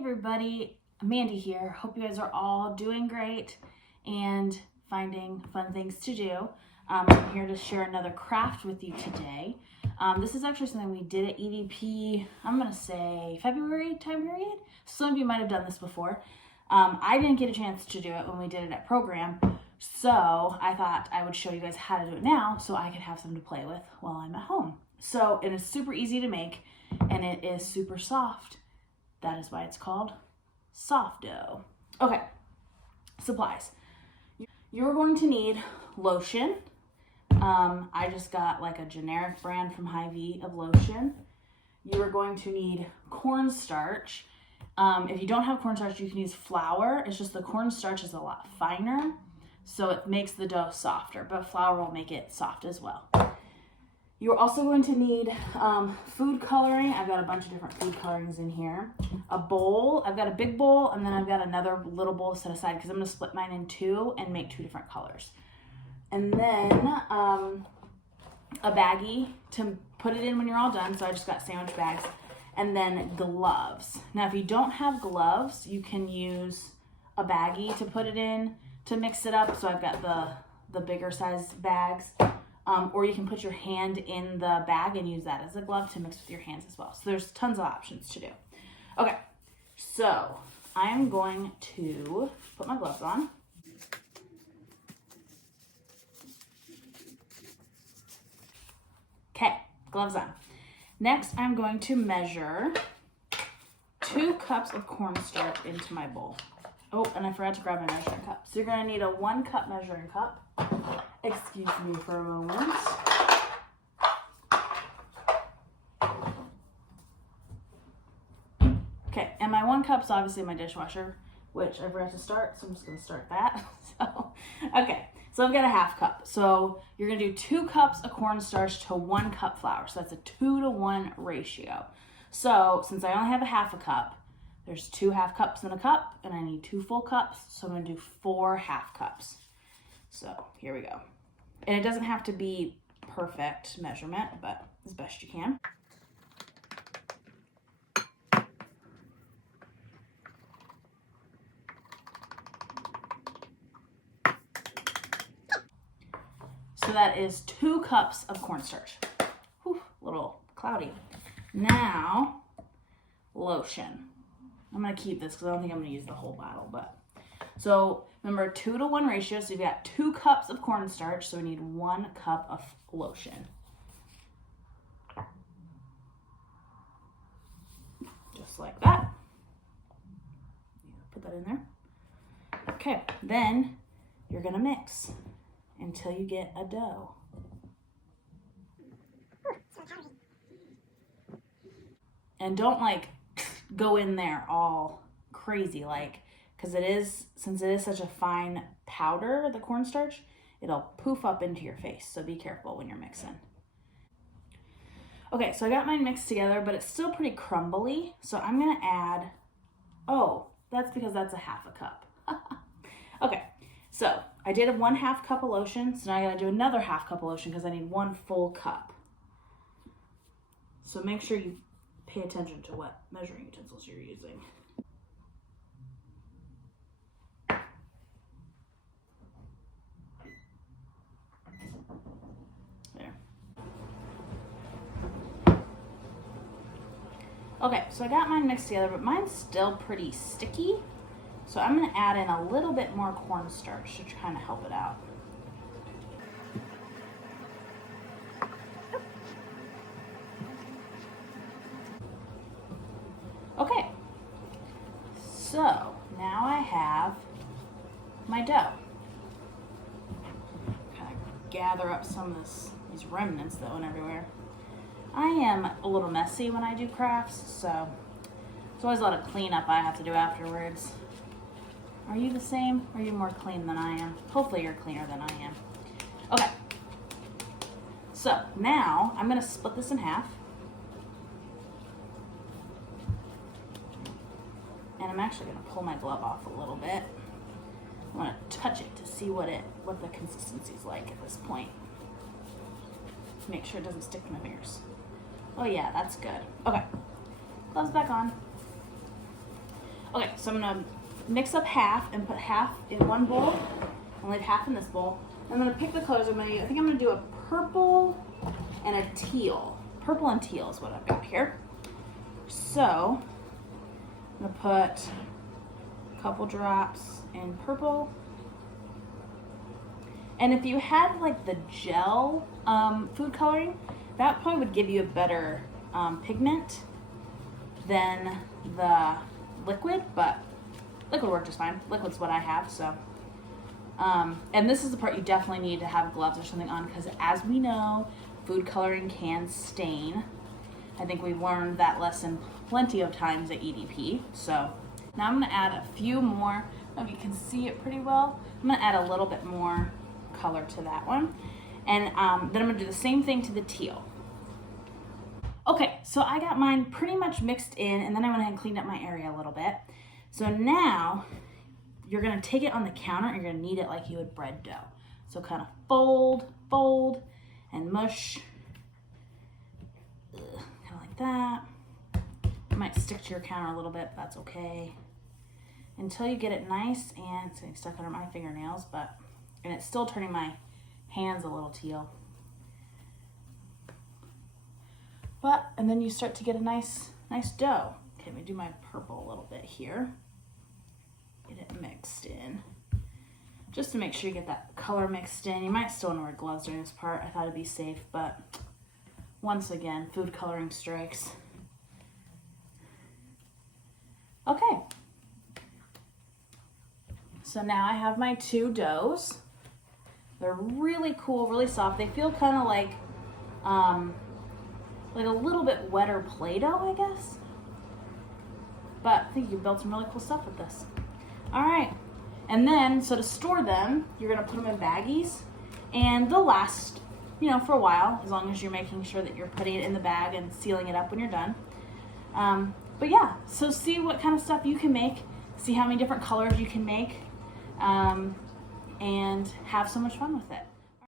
everybody, Mandy here. Hope you guys are all doing great and finding fun things to do. I'm here to share another craft with you today. This is actually something we did at EVP, I'm gonna say February time period. Some of you might have done this before. I didn't get a chance to do it when we did it at program, so I thought I would show you guys how to do it now so I could have something to play with while I'm at home. So it is super easy to make and it is super soft. That is why it's called soft dough. Okay, supplies. You're going to need lotion. I just got like a generic brand from Hy-Vee of lotion. You are going to need cornstarch. If you don't have cornstarch, you can use flour. It's just the cornstarch is a lot finer, so it makes the dough softer, but flour will make it soft as well. You're also going to need food coloring. I've got a bunch of different food colorings in here. A bowl. I've got a big bowl, and then I've got another little bowl set aside because I'm going to split mine in two and make two different colors. And then a baggie to put it in when you're all done. So I just got sandwich bags. And then gloves. Now, if you don't have gloves, you can use a baggie to put it in to mix it up. So I've got the bigger size bags. Or you can put your hand in the bag and use that as a glove to mix with your hands as well. So there's tons of options to do. Okay, so I am going to put my gloves on. Okay, gloves on. Next, I'm going to measure 2 cups of cornstarch into my bowl. Oh, and I forgot to grab my measuring cup. So you're gonna need a 1 cup measuring cup. Excuse me for a moment. Okay, and my 1 cup's obviously my dishwasher, which I forgot to start, so I'm just gonna start that. Okay, so I've got a 1/2 cup. So you're gonna do 2 cups of cornstarch to 1 cup flour. So that's a 2-to-1 ratio. So since I only have a 1/2 cup, there's 2 1/2 cups in a cup, and I need 2 full cups, so I'm gonna do 4 1/2 cups. So here we go. And it doesn't have to be perfect measurement, but as best you can. So that is 2 cups of cornstarch. Whew, a little cloudy. Now, lotion. I'm gonna keep this because I don't think I'm gonna use the whole bottle, but. So remember, 2-to-1 ratio, so you've got 2 cups of cornstarch, so we need 1 cup of lotion. Just like that. Put that in there. Okay, then you're gonna mix until you get a dough. And don't like go in there all crazy because since it is such a fine powder, the cornstarch, it'll poof up into your face. So be careful when you're mixing. Okay, so I got mine mixed together, but it's still pretty crumbly. So I'm gonna add, that's because that's a 1/2 cup. Okay, so I did a 1/2 cup of lotion. So now I gotta do another 1/2 cup of lotion because I need 1 full cup. So make sure you pay attention to what measuring utensils you're using. There. Okay, so I got mine mixed together, but mine's still pretty sticky. So I'm gonna add in a little bit more cornstarch to kind of help it out. Okay, so now I have my dough. Kind of gather up some of these remnants though and everywhere. I am a little messy when I do crafts, so there's always a lot of cleanup I have to do afterwards. Are you the same? Or are you more clean than I am? Hopefully you're cleaner than I am. Okay, so now I'm gonna split this in half. And I'm actually gonna pull my glove off a little bit. I wanna touch it to see what the consistency's like at this point. Make sure it doesn't stick to my fingers. Oh yeah, that's good. Okay, gloves back on. Okay, so I'm gonna mix up half and put half in one bowl and leave half in this bowl. I'm gonna pick the colors. I think I'm gonna do a purple and a teal. Purple and teal is what I've got here. So I'm gonna put a couple drops in purple. And if you had like the gel food coloring, that probably would give you a better pigment than the liquid, but liquid worked just fine. Liquid's what I have, so. And this is the part you definitely need to have gloves or something on, because as we know, food coloring can stain. I think we've learned that lesson plenty of times at EDP. So now I'm gonna add a few more. I don't know if you can see it pretty well. I'm gonna add a little bit more color to that one. And then I'm gonna do the same thing to the teal. Okay, so I got mine pretty much mixed in, and then I went ahead and cleaned up my area a little bit. So now you're gonna take it on the counter and you're gonna knead it like you would bread dough. So kind of fold, and mush. Kind of like that. It might stick to your counter a little bit, but that's okay. Until you get it nice, and it's getting stuck under my fingernails, and it's still turning my hands a little teal. And then you start to get a nice dough. Okay, let me do my purple a little bit here. Get it mixed in. Just to make sure you get that color mixed in. You might still want to wear gloves during this part. I thought it'd be safe, but once again, food coloring strikes. Okay. So now I have my two doughs. They're really cool, really soft. They feel kind of like a little bit wetter Play-Doh, I guess. But I think you built some really cool stuff with this. All right. And then, so to store them, you're gonna put them in baggies, and they'll last, for a while, as long as you're making sure that you're putting it in the bag and sealing it up when you're done. But yeah, so see what kind of stuff you can make, see how many different colors you can make, and have so much fun with it.